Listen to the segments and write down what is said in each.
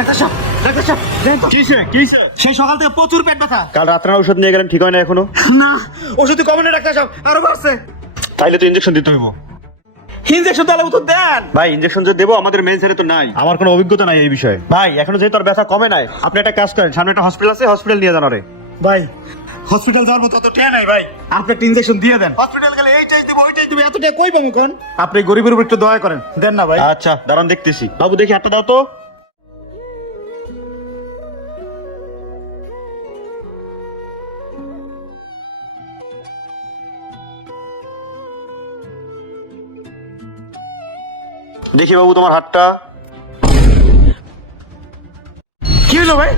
Doctor সাহেব doctor সাহেব কিসে কিসে? সেই সকাল থেকে প্রচুর পেট ব্যথা। কাল রাত্রে ওষুধ নিয়ে গেলেন ঠিক হয় না এখনও? না ওষুধ কমে না ডাক্তার সাহেব আরও বাড়ছে। তাইলে তো ইঞ্জেকশন দিতে হইব। ইনজেকশন তাহলে তো দেন। ভাই ইঞ্জেকশন যে দেবো আমাদের মেন সেরে তো নাই। আমার কোনো অভিজ্ঞতা নাই এই বিষয়ে। ভাই এখনও যেহেতু আর ব্যথা কমে নাই আপনি একটা কাজ করেন সামনে একটা হসপিটাল আছে হসপিটাল নিয়ে যান আরে ভাই হসপিটাল যাওয়ার মতো তো নাই ভাই। আপনি একটা ইনজেকশন দিয়ে দেন। হসপিটাল গেলে এই টেস্ট দিব ওই দিব এত টাকা কই পাবো কোন আপনি গরিবের উপর একটু দয়া করেন। দেন না ভাই। আচ্ছা দাঁড়ান দেখতেছি। বাবু দেখি হাতটা দাও তো। দেখি বাবু তোমার হাতটা। কি হলো ভাই?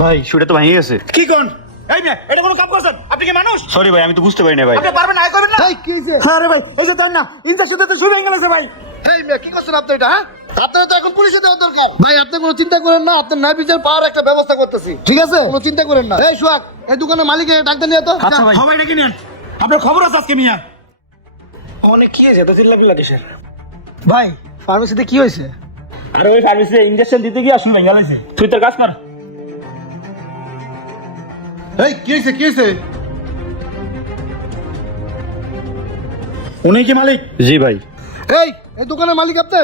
ভাই শুটা তো ভেঙে গেছে। কি কোন? এই এটা কোনো কাম করছেন? আপনি কি মানুষ? সরি ভাই আমি তো বুঝতে পারি না ভাই। আপনি পারবেন না আয় করবেন না। এই কি হয়েছে? আরে ভাই এই যে দেন না ইনজেকশন দিতে শুরু হয়ে গেছে ভাই। এই মেয়ে কি করছেন আপনি এটা হ্যাঁ? আপনার তো এখন পুলিশে দেওয়া দরকার। ভাই আপনি কোনো চিন্তা করেন না আপনার ন্যায় বিচার পাওয়ার একটা ব্যবস্থা করতেছি। ঠিক আছে? কোনো চিন্তা করেন না। এই সোহাগ এই দোকানের মালিকের ডাক্তার নিয়ে তো। আচ্ছা ভাই। সবাই ডেকে নেন আপনার খবর আছে আজকে মিয়া? অনেক কি হয়েছে তো চিল্লা পিল্লা কিসের? ভাই ফার্মেসিতে কি হয়েছে? আরে ওই ফার্মেসিতে ইনজেকশন দিতে গিয়ে আসুন হয়ে গেছে। তুই তোর কাজ কর। এই কি হয়েছে কি হয়েছে? উনি কি মালিক? জি ভাই। এই এই দোকানের মালিক আপনি?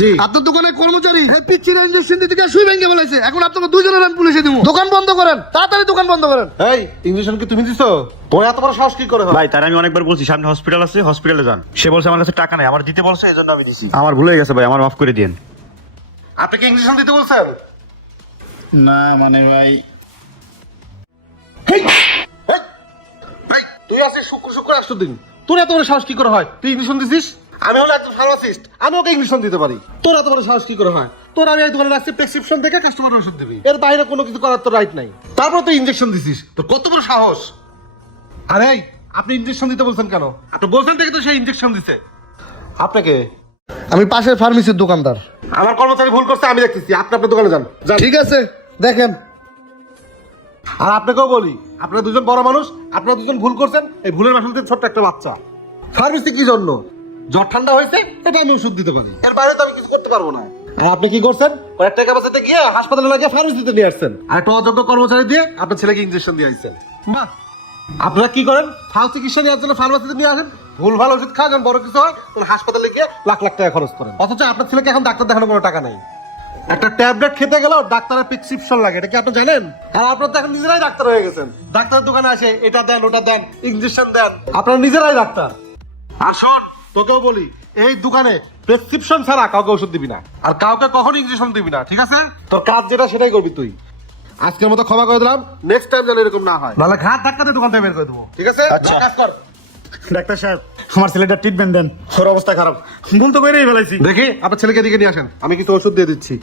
জি। আপনার দোকানের কর্মচারী। এই পিচ্ছির ইঞ্জেকশন দিতে গিয়ে সুই ভেঙে বলেছে এখন আপনাকে দুজনের আমি পুলিশে দিব। দোকান বন্ধ করেন তাড়াতাড়ি দোকান বন্ধ করেন। এই ইঞ্জেকশন কি তুমি দিছো? তোর এত বড় সাহস কি করে হয়? ভাই তার আমি অনেকবার বলছি সামনে হসপিটাল আছে হসপিটালে যান। সে বলছে আমার কাছে টাকা নাই আমার দিতে বলছে এজন্য আমি দিছি। আমার ভুলে গেছে ভাই আমার মাফ করে দিন আপনি কি ইঞ্জেকশন দিতে বলছেন? না মানে ভাই। তুই আছিস শুক্র শুক্র আসতো দিন। তোর এত বড় সাহস কি করে হয়? তুই ইঞ্জেকশন দিছিস? আমি হলো একজন ফার্মাসিস্ট আমি ওকে ইঞ্জেকশন দিতে পারি। তোর এত বড় সাহস কি করে হয়? তোর আমি এই দোকানে রাখছি প্রেসক্রিপশন দেখে কাস্টমার ওষুধ দিবি। এর বাইরে কোনো কিছু করার তো রাইট নাই। তারপর তুই ইঞ্জেকশন দিছিস। তোর কত বড় সাহস? আরে আপনি ইঞ্জেকশন দিতে বলছেন কেন? আপনি বলছেন দেখে তো সেই ইঞ্জেকশন দিছে। আপনাকে? আমি পাশের ফার্মেসির দোকানদার। আমার কর্মচারী ভুল করছে আমি দেখতেছি। আপনি আপনার দোকানে যান। যান। ঠিক আছে দেখেন। আর আপনাকেও বলি আপনারা দুজন বড় মানুষ আপনারা দুজন ভুল করছেন এই ভুলের মাসুল ছোট্ট একটা বাচ্চা। ফার্মেসি কি জন্য? জ্বর ঠান্ডা হয়েছে এটা আমি ওষুধ দিতে পারি এর বাইরে তো আমি কিছু করতে পারব না। আর আপনি কি করছেন? ওই একটা ক্যাপাসিতে গিয়ে হাসপাতালে লাগিয়ে ফার্মেসিতে নিয়ে আসছেন। আর একটা অযোগ্য কর্মচারী দিয়ে আপনার ছেলেকে ইঞ্জেকশন দিয়ে আসছেন বাহ! আপনারা কি করেন? ফাল চিকিৎসা নেওয়ার জন্য ফার্মেসিতে নিয়ে আসেন। ভুল ভালো ওষুধ খাওয়া যান বড় কিছু হয় হাসপাতালে গিয়ে লাখ লাখ টাকা খরচ করেন। অথচ আপনার ছেলেকে এখন ডাক্তার দেখানোর কোনো টাকা নেই। একটা ট্যাবলেট খেতে গেলেও ডাক্তারের প্রেসক্রিপশন লাগে এটা কি আপনি জানেন? আর আপনারা তো এখন নিজেরাই ডাক্তার হয়ে গেছেন। ডাক্তারের দোকানে আসে এটা দেন ওটা দেন ইঞ্জেকশন দেন। আপনারা নিজেরাই ডাক্তার। আর শোন তোকেও বলি এই দোকানে প্রেসক্রিপশন ছাড়া কাউকে ওষুধ দিবি না। আর কাউকে কখনো ইঞ্জেকশন দিবি না ঠিক আছে? তোর কাজ যেটা সেটাই করবি তুই। আজকের মতো ক্ষমা করে দিলাম। নেক্সট টাইম যেন এরকম না হয়। নাহলে ঘাট ধাক্কাতে দোকান থেকে বের করে দেবো। ঠিক আছে? আচ্ছা। কাজ কর। ডাক্তার সাহেব আমার ছেলেটা ট্রিটমেন্ট দেন। ওর অবস্থা খারাপ। ভুল তো করেই ফেলাইছি। দেখি আপনার ছেলেকে দিকে নিয়ে আসেন। আমি কিছু ওষুধ দিয়ে দিচ্ছি।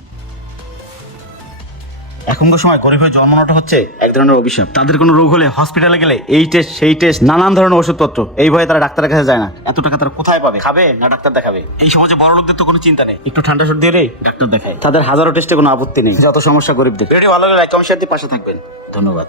এখনকার সময় গরিবের জন্মানোটা হচ্ছে এক ধরনের অভিশাপ। তাদের কোনো রোগ হলে হসপিটালে গেলে এই টেস্ট সেই টেস্ট নানান ধরনের ওষুধপত্র। এই ভয়ে তারা ডাক্তারের কাছে যায় না। এত টাকা তারা কোথায় পাবে? খাবে না ডাক্তার দেখাবে? এই সমাজে বড় লোকদের তো কোনো চিন্তা নেই। একটু ঠান্ডা সর্দি হলে ডাক্তার দেখায়। তাদের হাজারো টেস্টে কোনো আপত্তি নেই। যত সমস্যা গরিবদের। ভিডিও ভালো লাগলে লাইক কমেন্ট শেয়ার দিয়ে পাশে থাকবেন। ধন্যবাদ।